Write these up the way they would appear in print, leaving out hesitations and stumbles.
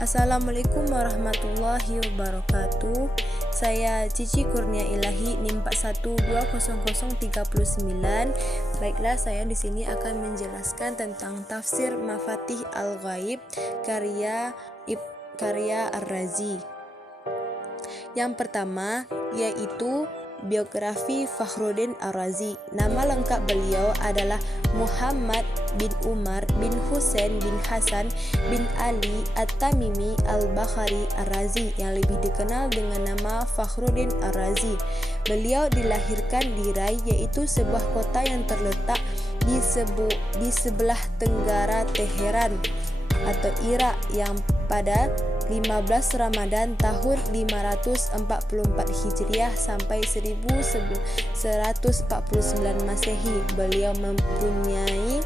Assalamualaikum warahmatullahi wabarakatuh. Saya Cici Kurnia Ilahi NIM 41200039. Baiklah, saya di sini akan menjelaskan tentang tafsir Mafatih Al-Ghaib karya Ar-Razi. Yang pertama yaitu biografi Fakhruddin Ar-Razi. Nama lengkap beliau adalah Muhammad bin Umar bin Husain bin Hasan bin Ali At-Tamimi Al-Bakhari Ar-Razi yang lebih dikenal dengan nama Fakhruddin Ar-Razi. Beliau dilahirkan di Rai, yaitu sebuah kota yang terletak di sebelah tenggara Teheran atau Irak, yang pada 15 Ramadan tahun 544 Hijriah sampai 1149 Masehi. Beliau mempunyai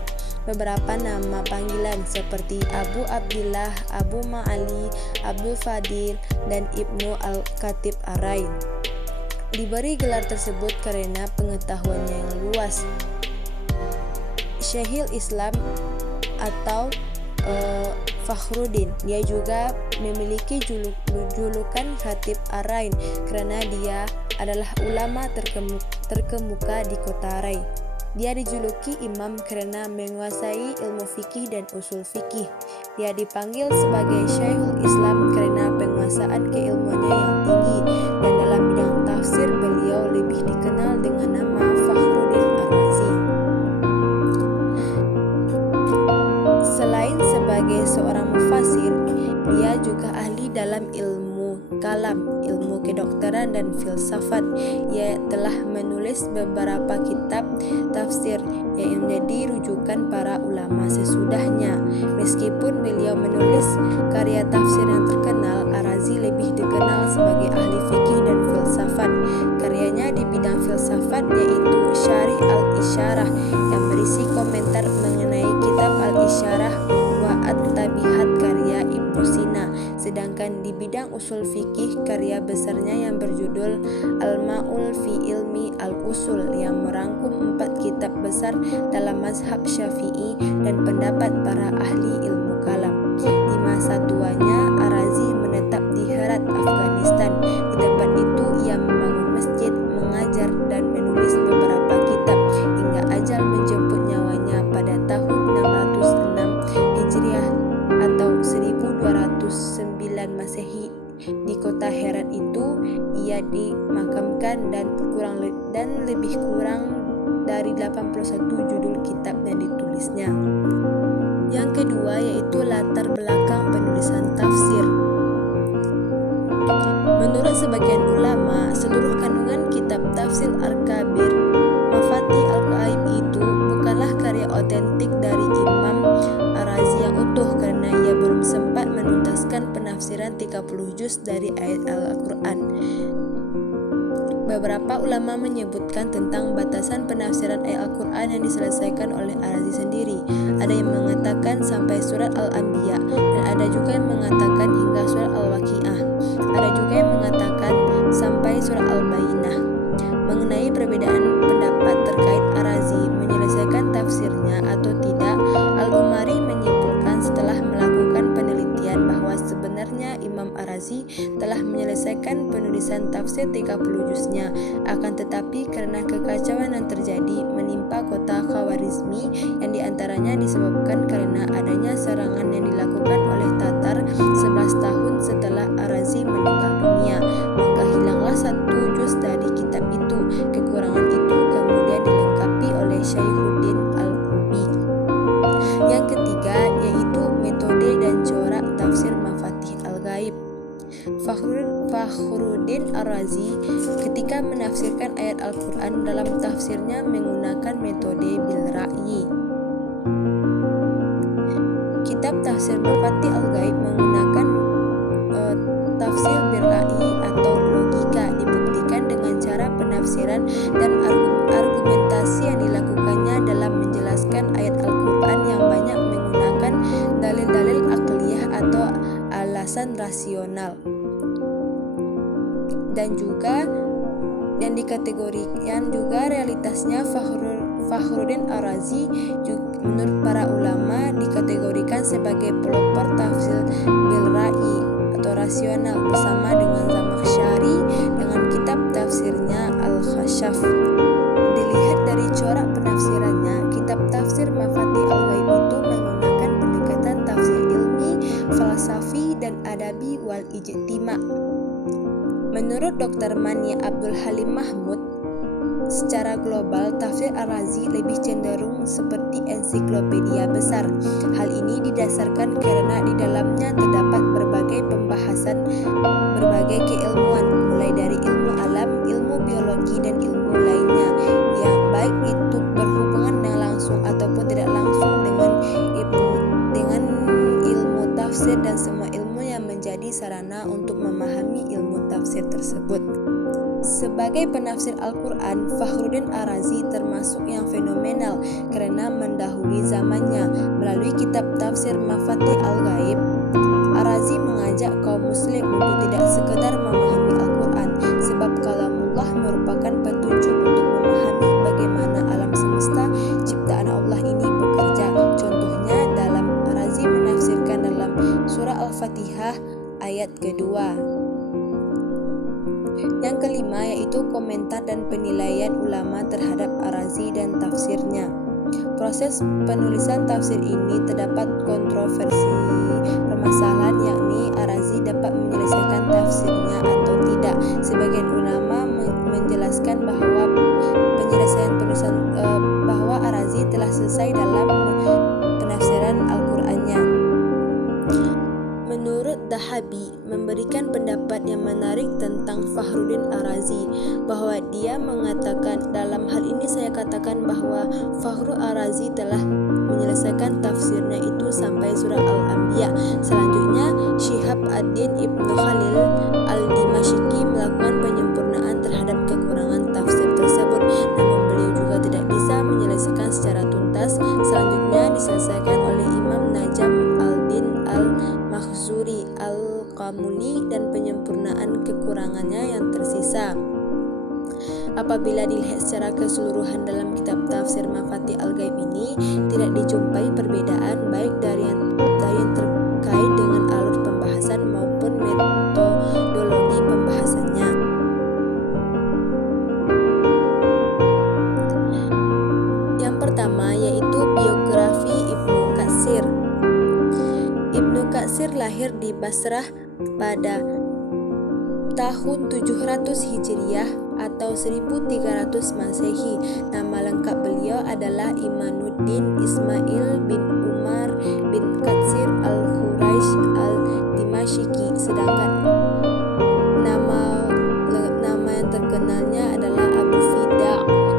beberapa nama panggilan seperti Abu Abdillah, Abu Ma'ali, Abdul Fadil, dan Ibnu Al-Khatib Ar-Rai. Diberi gelar tersebut karena pengetahuannya yang luas. Syekhul Islam atau Fakhruddin. Dia juga memiliki julukan Khatib Ar-Rai karena dia adalah ulama terkemuka di kota Rai. Dia dijuluki imam karena menguasai ilmu fikih dan usul fikih. Dia dipanggil sebagai Syekhul Islam karena penguasaan keilmuannya yang tinggi, dan dalam bidang tafsir beliau lebih dikenal dengan nama Fakhruddin Ar-Razi. Selain sebagai seorang mufasir, dia juga ahli dalam ilmu kalam, ilmu kedokteran dan filsafat. Ia telah menulis beberapa kitab tafsir yang menjadi rujukan para ulama sesudahnya. Meskipun beliau menulis karya tafsir yang terkenal, Ar-Razi lebih dikenal sebagai ahli fikih dan filsafat. Karyanya di bidang filsafat yaitu Syarih Al-Isyarah yang berisi komentar mengenai kitab Al-Isyarah wa At-Tabihat karya Ibnu Sina. Sedangkan di bidang usul fikih, karya besarnya yang berjudul Al-Ma'ul fi Ilmi Al-Usul yang merangkum 4 kitab besar dalam mazhab Syafi'i dan pendapat para ahli ilmu kalam. Di masa tuanya, Ar-Razi menetap di Herat, Afghanistan. Di tempat itu ia membangun masjid, mengajar, dan menulis beberapa kitab hingga ajal menjemput nyawanya pada tahun 606 Hijriah atau 1209 Masehi. Di kota Herat itu ia dimakamkan dan lebih kurang dari 81 judul kitab yang ditulisnya. Yang kedua yaitu latar belakang penulisan tafsir. Menurut sebagian ulama, seluruh kandungan kitab tafsir Al-Kabir Mafatih Al-Ghaib itu bukanlah karya otentik dari Imam Ar-Razi yang utuh karena ia belum sempat menuntaskan penafsiran 30 juz dari ayat Al-Quran. Beberapa ulama menyebutkan tentang batasan penafsiran ayat Al-Quran yang diselesaikan oleh Ar-Razi sendiri. Ada yang mengatakan sampai surat Al-Anbiya, dan ada juga yang mengatakan hingga surat Al-Waqiah. Ada juga yang mengatakan sampai surat Al-Bayyinah. Mengenai perbedaan pendapat terkait Ar-Razi menyelesaikan tafsirnya atau tidak, Al-Umari menyimpulkan setelah melakukan penelitian bahwa sebenarnya Imam Ar-Razi telah menyelesaikan penulisan tafsir 30 juznya. Akan tetapi karena kekacauan yang terjadi menimpa kota Khawarizmi yang diantaranya disebabkan karena adanya serangan yang dilakukan oleh Tatar 11 tahun setelah Ar-Razi meninggal dunia, maka hilanglah 1 juz dari kitab itu. Kekurangan itu kemudian dilengkapi oleh Syaihuddin Al-Qubi. Yang ketiga yaitu metode dan corak tafsir Mafatih Al-Ghaib. Fakhruddin Ar-Razi ketika menafsirkan ayat Al-Quran dalam tafsirnya menggunakan metode bil ra'yi. Kitab tafsir Mafatih Al-Ghaib menggunakan tafsir bil ra'yi atau logika, dibuktikan dengan cara penafsiran dan argumentasi yang dilakukannya dalam menjelaskan ayat Al-Quran yang banyak menggunakan dalil-dalil akliyah atau alasan rasional. Dan juga yang dikategorikan juga realitasnya Fakhruddin Ar-Razi menurut para ulama dikategorikan sebagai pelopor tafsir bil ra'i relasional bersama dengan Zamakhsyari dengan kitab tafsirnya Al-Khasyaf. Dilihat dari corak penafsirannya, kitab tafsir Mafatih Al-Ghaib itu menggunakan pendekatan tafsir ilmi, falsafi, dan adabi wal ijtima'. Menurut Dr. Mania Abdul Halim Mahmud, secara global tafsir Ar-Razi lebih cenderung seperti ensiklopedia besar. Hal ini didasarkan karena di dalamnya terdapat berbagai pembahasan berbagai keilmuan, mulai dari ilmu alam, ilmu biologi, dan ilmu lainnya, yang baik itu berhubungan dengan langsung ataupun tidak langsung dengan ilmu tafsir dan semua ilmu yang menjadi sarana untuk memahami ilmu tafsir tersebut. Sebagai penafsir Al-Quran, Fakhruddin Ar-Razi termasuk yang fenomenal karena mendahului zamannya. Melalui kitab tafsir Mafatih Al-Ghaib, Ar-Razi mengajak kaum muslim untuk tidak sekedar memahami Al-Quran, sebab kalamullah merupakan petunjuk untuk memahami bagaimana alam semesta ciptaan Allah ini bekerja. Contohnya dalam Ar-Razi menafsirkan dalam surah Al-Fatihah ayat kedua. Yang kelima yaitu komentar dan penilaian ulama terhadap Ar-Razi dan tafsirnya. Proses penulisan tafsir ini terdapat kontroversi permasalahan, yakni Ar-Razi dapat menyelesaikan tafsirnya atau tidak. Sebagian ulama menjelaskan bahwa penyelesaian penulisan bahwa Ar-Razi telah selesai dalam penafsiran Al-Qur'annya. Menurut Dahabi memberikan pendapat yang menarik tentang Fakhruddin Ar-Razi, bahwa dia mengatakan, dalam hal ini saya katakan bahwa Fakhrul Ar-Razi telah menyelesaikan tafsirnya itu sampai surah Al-Anbiya. Selanjutnya Syihab ad-Din Ibnu Khalil al-Dimashqi melakukan penyempurnaan terhadap kekurangan tafsir tersebut, namun beliau juga tidak bisa menyelesaikan secara tuntas. Selanjutnya diselesaikan oleh Imam Najam al-Din al-Makhzuri al-Qamuli dan penyempurnaan kekurangannya yang tersisa. Apabila dilihat secara keseluruhan dalam kitab tafsir Mafatih Al-Ghaib ini, tidak dijumpai perbedaan baik dari yang terkait dengan alur pembahasan maupun metodologi pembahasannya. Yang pertama yaitu biografi Ibnu Katsir. Ibnu Katsir lahir di Basrah pada tahun 700 Hijriah atau 1300 Masehi. Nama lengkap beliau adalah Imanuddin Ismail bin Umar bin Katsir al-Quraish al-Dimashqi, sedangkan nama yang terkenalnya adalah Abu Fida.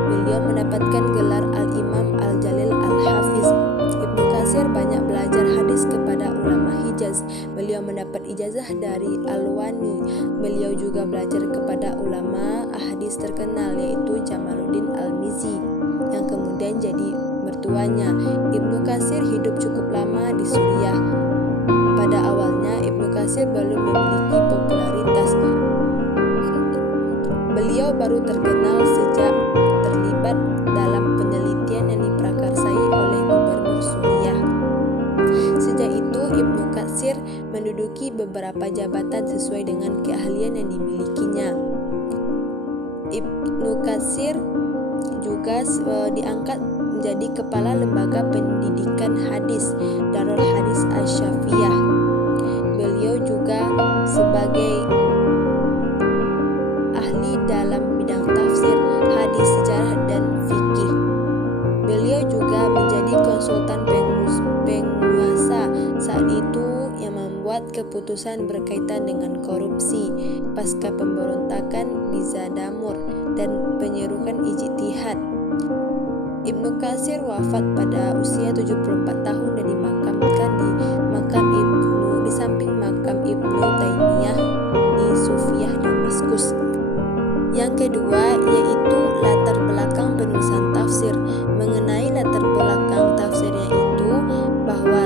Beliau mendapatkan gelar Al-Imam Al-Jalil Al-Hafiz. Ibnu Katsir banyak belajar hadis kepada ulama Hijaz. Beliau mendapat ijazah dari Al-Wani. Beliau juga belajar kepada ulama hadis terkenal yaitu Jamaluddin Al-Mizi yang kemudian jadi mertuanya. Ibnu Katsir hidup cukup lama di Suriah. Pada awalnya Ibnu Katsir belum memiliki popularitas. Beliau baru terkenal sejak terlibat dalam penelitian yang diprakarsai oleh gubernur Suriah. Sejak itu Ibnu Katsir menduduki beberapa jabatan sesuai dengan keahlian yang dimilikinya. Ibnu Katsir juga diangkat menjadi kepala lembaga pendidikan hadis Darul Hadis Asy-Syafiyah. Beliau juga sebagai ahli dalam bidang tafsir, hadis, sejarah, dan fikih. Beliau juga menjadi konsultan penguasa saat itu yang membuat keputusan berkaitan dengan korupsi pasca pemberontakan di Zadamur dan penyerukan ijtihad. Ibnu Katsir wafat pada usia 74 tahun dan dimakamkan di di samping makam Ibnu Taimiyah di Sufiyah, Damaskus. Yang kedua yaitu latar belakang penulisan tafsir. Mengenai latar belakang tafsirnya itu, bahwa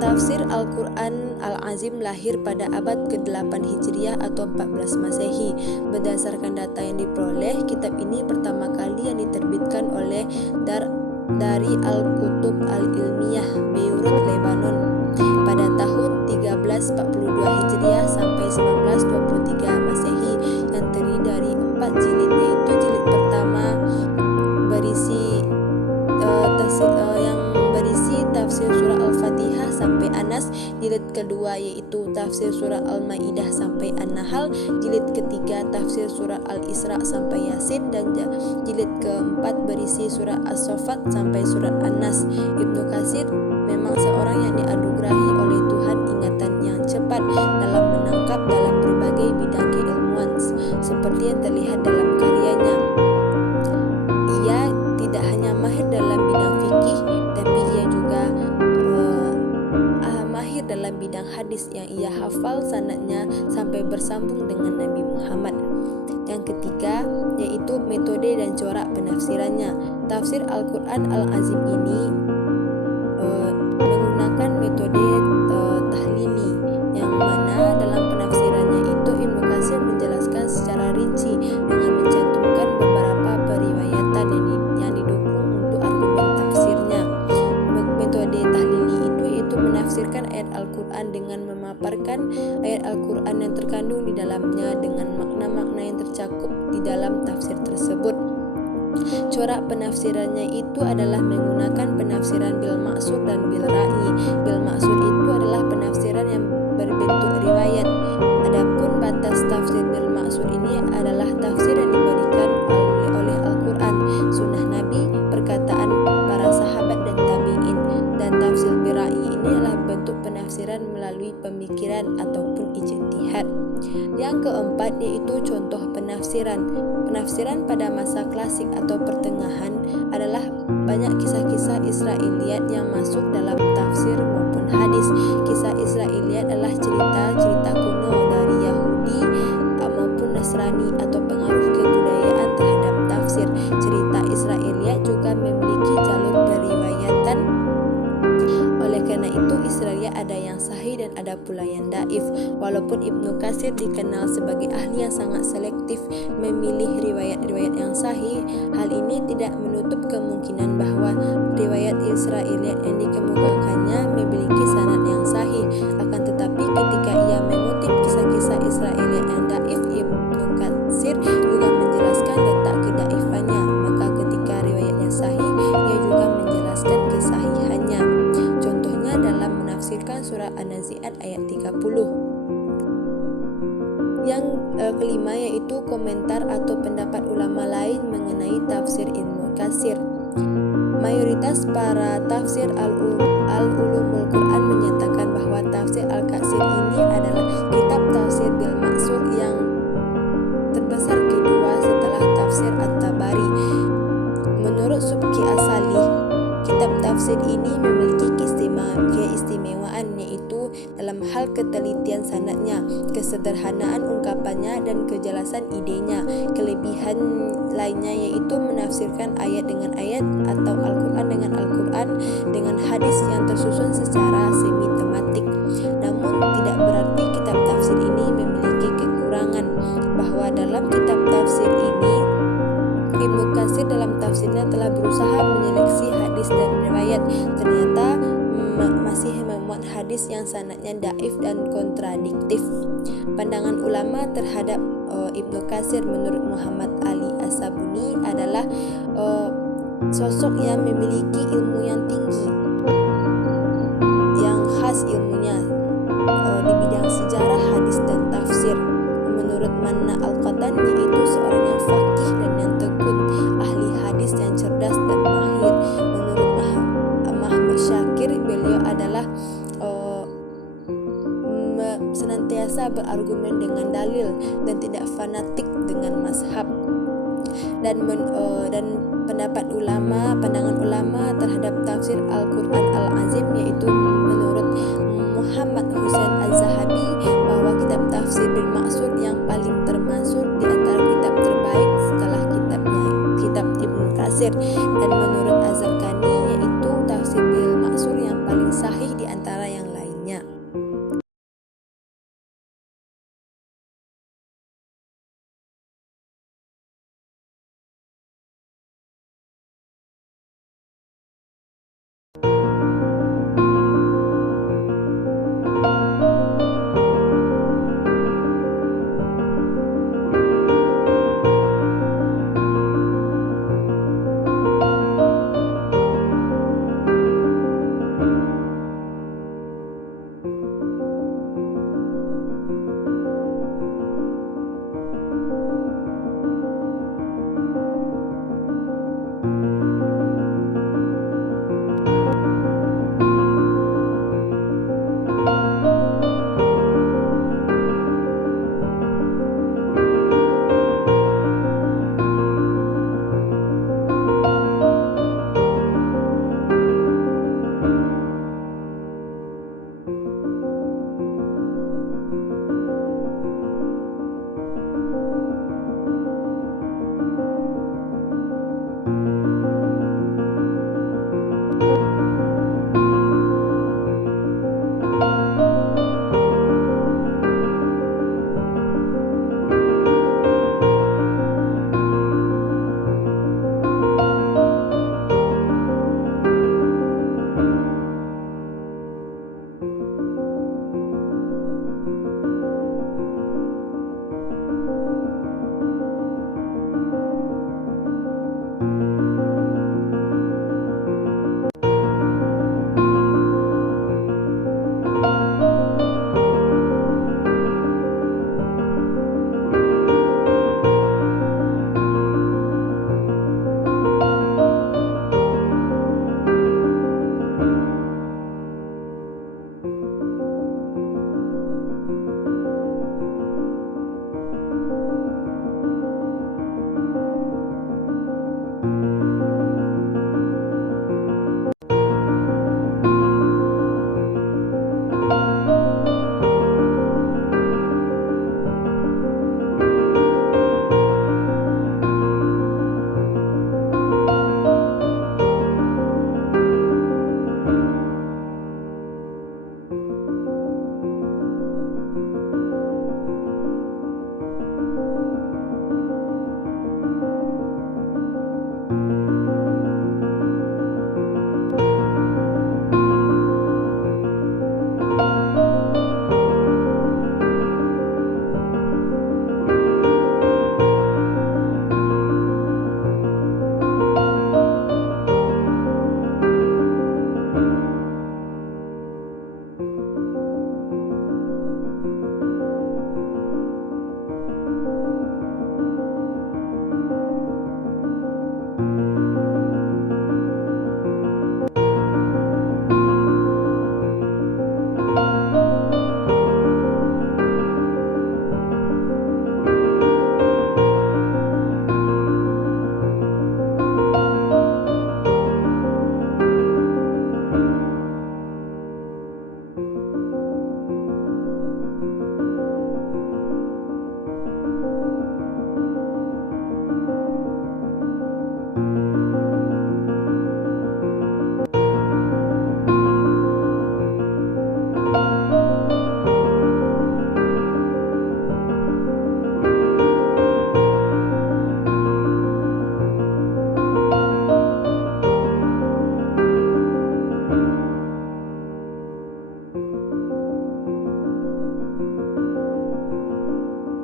tafsir Al-Quran Al-Azim lahir pada abad ke-8 Hijriah atau 14 Masehi. Berdasarkan data yang diperoleh, kitab ini pertama kali yang diterbitkan oleh dari Al-Kutub Al-Ilmiyah, Beirut, Lebanon. pada tahun 1342 Hijriah sampai 1923 Masehi yang terdiri dari 4 jilid, yaitu jilid pertama yang berisi tafsir surah Al-Fatihah sampai Anas, jilid kedua yaitu tafsir surah Al-Maidah sampai An-Nahl, jilid ketiga tafsir surah Al-Isra sampai Yasin, dan jilid keempat berisi surah As-Saffat sampai surat An-Nas. Ibnu Katsir memang seorang yang dianugerahi oleh Tuhan ingatan yang cepat dalam menangkap dalam berbagai bidang keilmuan, seperti yang terlihat dalam karyanya. Ia tidak hanya mahir dalam bidang fikih, tapi ia juga mahir dalam bidang hadis yang ia hafal sanadnya sampai bersambung dengan Nabi Muhammad. Yang ketiga yaitu metode dan corak penafsirannya. Tafsir Al-Quran Al-Azim ini menggunakan metode tahlili, yang mana dalam penafsirannya itu Ibnu Katsir menjelaskan secara rinci dengan mencantumkan beberapa periwayatan yang didukung untuk argumen tafsirnya. Metode tahlili itu menafsirkan ayat Al-Quran dengan memaparkan ayat Al-Quran yang terkandung di dalamnya dengan makna-makna yang tercakup di dalam tafsir tersebut. Corak penafsirannya itu adalah menggunakan penafsiran bil maksud dan bil ra'i. Bil maksud itu adalah penafsiran yang berbentuk riwayat. Adapun batas tafsir bil maksud ini adalah tafsir yang diberikan oleh Al-Quran, sunnah Nabi, perkataan para sahabat dan tabi'in. Dan tafsir bil ra'i ini adalah bentuk penafsiran melalui pemikiran ataupun ijtihad. Yang keempat yaitu contoh penafsiran. Penafsiran pada masa klasik atau pertengahan adalah banyak kisah-kisah Israiliyat yang masuk dalam tafsir maupun hadis. Kisah Israiliyat adalah cerita-cerita kuno dari Yahudi maupun Nasrani atau pengaruh kebudayaan terhadap tafsir. Cerita Israiliyat juga memiliki jalur periwayatan. Oleh karena itu Israiliyat ada yang sahih dan ada pula yang daif. Walaupun Ibnu Katsir dikenal sebagai ahli yang sangat selektif memilih riwayat-riwayat yang sahih, hal ini tidak menutup kemungkinan bahwa riwayat Israiliyat yang dikemukakannya memiliki sanad yang sahih. Akan tetapi ketika ia mengutip kisah-kisah Israiliyat yang daif, Ibnu Katsir juga menjelaskan letak kedaifannya. Maka ketika riwayatnya sahih, ia juga menjelaskan kesahihannya. Contohnya dalam menafsirkan surah An-Nazi'at ayat 30. Yang kelima yaitu komentar atau pendapat ulama lain mengenai tafsir Ibnu Katsir. Mayoritas para tafsir al-ulumul Quran menyatakan bahwa tafsir Al-Katsir ini adalah kitab tafsir bil maksud yang terbesar kedua setelah tafsir At-Tabari. Menurut Subki As-Salih, kitab tafsir ini memiliki keistimewaan yaitu dalam hal ketelitian sanadnya, kesederhanaan ungkapannya, dan kejelasan idenya. Kelebihan lainnya yaitu menafsirkan ayat dengan ayat atau Al-Quran dengan Al-Quran dengan hadis yang tersusun secara semi-tematik. Namun tidak berarti kitab tafsir ini memiliki kekurangan, bahwa dalam kitab tafsir ini Ibnu Katsir dalam tafsirnya telah berusaha menyeleksi hadis dan riwayat. Ternyata masih memuat hadis yang sanadnya daif dan kontradiktif. Pandangan ulama terhadap Ibnu Katsir menurut Muhammad Ali As-Sabuni adalah sosok yang memiliki ilmu yang tinggi, yang khas ilmunya di bidang sejarah, hadis, dan tafsir. Menurut Manna Al-Qatan, yaitu seorang yang faqih dan yang tekun, ahli hadis yang cerdas dan mahir. Menurut Mahmud Syakir, beliau adalah senantiasa berargumen dengan dalil dan tidak fanatik dengan mazhab. Dan pandangan ulama terhadap tafsir Al-Quran Al-Azim yaitu menurut Muhammad Husain Az-Zahabi bahwa kitab tafsir bil maksud yang paling termasuk di antara kitab terbaik setelah kitab Ibnu Katsir. Dan menurut Az-Zarqani